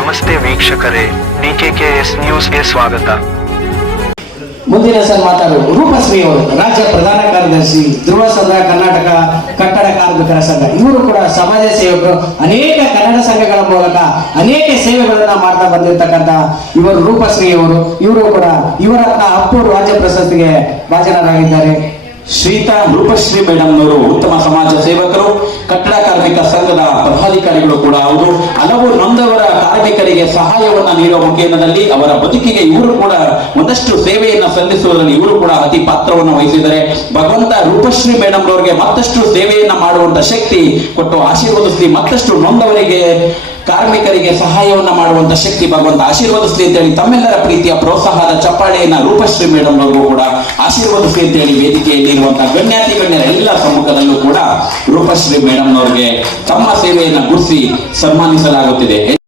ನಮಸ್ತೆ ವೀಕ್ಷಕರೇ ಡಿಕೆಕೆಎಸ್ ನ್ಯೂಸ್ಗೆ ಸ್ವಾಗತ. ಮುಂದಿನ ಸರ್ ಮಾತಾಡೋದು ರೂಪಶ್ರೀ ಅವರು ರಾಜ್ಯ ಪ್ರಧಾನ ಕಾರ್ಯದರ್ಶಿ ಧ್ರುವ ಸಂಘ ಕರ್ನಾಟಕ ಕಟ್ಟಡ ಕಾರ್ಮಿಕರ ಸಂಘ. ಇವರು ಕೂಡ ಸಮಾಜ ಸೇವಕರು ಅನೇಕ ಕನ್ನಡ ಸಂಘಗಳ ಮೂಲಕ ಅನೇಕ ಸೇವೆಗಳನ್ನ ಮಾಡ್ತಾ ಬಂದಿರತಕ್ಕಂತ ಇವರು ರೂಪಶ್ರೀ ಅವರು. ಇವರು ಕೂಡ ಇವರ ಅಪ್ಪು ರಾಜ್ಯ ಪ್ರಶಸ್ತಿಗೆ ಭಾಜನರಾಗಿದ್ದಾರೆ. ಶ್ರೀತಾ ರೂಪಶ್ರೀ ಮೇಡಮ್ ಅವರು ಉತ್ತಮ ಸಮಾಜ ಸೇವಕರು ಕಟ್ಟಡ ಕಾರ್ಮಿಕ ಸಂಘದ ಪದಾಧಿಕಾರಿಗಳು ಕೂಡ ಅವರು ಹಲವು ನೊಂದವರ ಕಾರ್ಮಿಕರಿಗೆ ಸಹಾಯವನ್ನ ನೀಡುವ ಮುಖೇನದಲ್ಲಿ ಅವರ ಬದುಕಿಗೆ ಇವರು ಕೂಡ ಒಂದಷ್ಟು ಸೇವೆಯನ್ನು ಸಲ್ಲಿಸುವುದರಲ್ಲಿ ಇವರು ಕೂಡ ಅತಿ ಪಾತ್ರವನ್ನು ವಹಿಸಿದರೆ ಭಗವಂತ ರೂಪಶ್ರೀ ಮೇಡಮ್ ಅವರಿಗೆ ಮತ್ತಷ್ಟು ಸೇವೆಯನ್ನು ಮಾಡುವಂತ ಶಕ್ತಿ ಕೊಟ್ಟು ಆಶೀರ್ವದಿಸಿ ಮತ್ತಷ್ಟು ನೊಂದವರಿಗೆ, ಕಾರ್ಮಿಕರಿಗೆ ಸಹಾಯವನ್ನ ಮಾಡುವಂತ ಶಕ್ತಿ ಭಗವಂತ ಆಶೀರ್ವದಿಸಲಿ ಅಂತ ಹೇಳಿ ತಮ್ಮೆಲ್ಲರ ಪ್ರೀತಿಯ ಪ್ರೋತ್ಸಾಹದ ಚಪ್ಪಾಳೆಯನ್ನ ರೂಪಶ್ರೀ ಮೇಡಮ್ ಅವ್ರಿಗೂ ಕೂಡ ಆಶೀರ್ವದಿಸಲಿ ಅಂತ ಹೇಳಿ ವೇದಿಕೆಯಲ್ಲಿ ಇರುವಂತಹ ಗಣ್ಯಾತಿ ಗಣ್ಯರ ಎಲ್ಲ ಸಮ್ಮುಖದಲ್ಲೂ ಕೂಡ ರೂಪಶ್ರೀ ಮೇಡಮ್ ಅವರಿಗೆ ತಮ್ಮ ಸೇವೆಯನ್ನ ಗುರುಸಿ ಸನ್ಮಾನಿಸಲಾಗುತ್ತಿದೆ.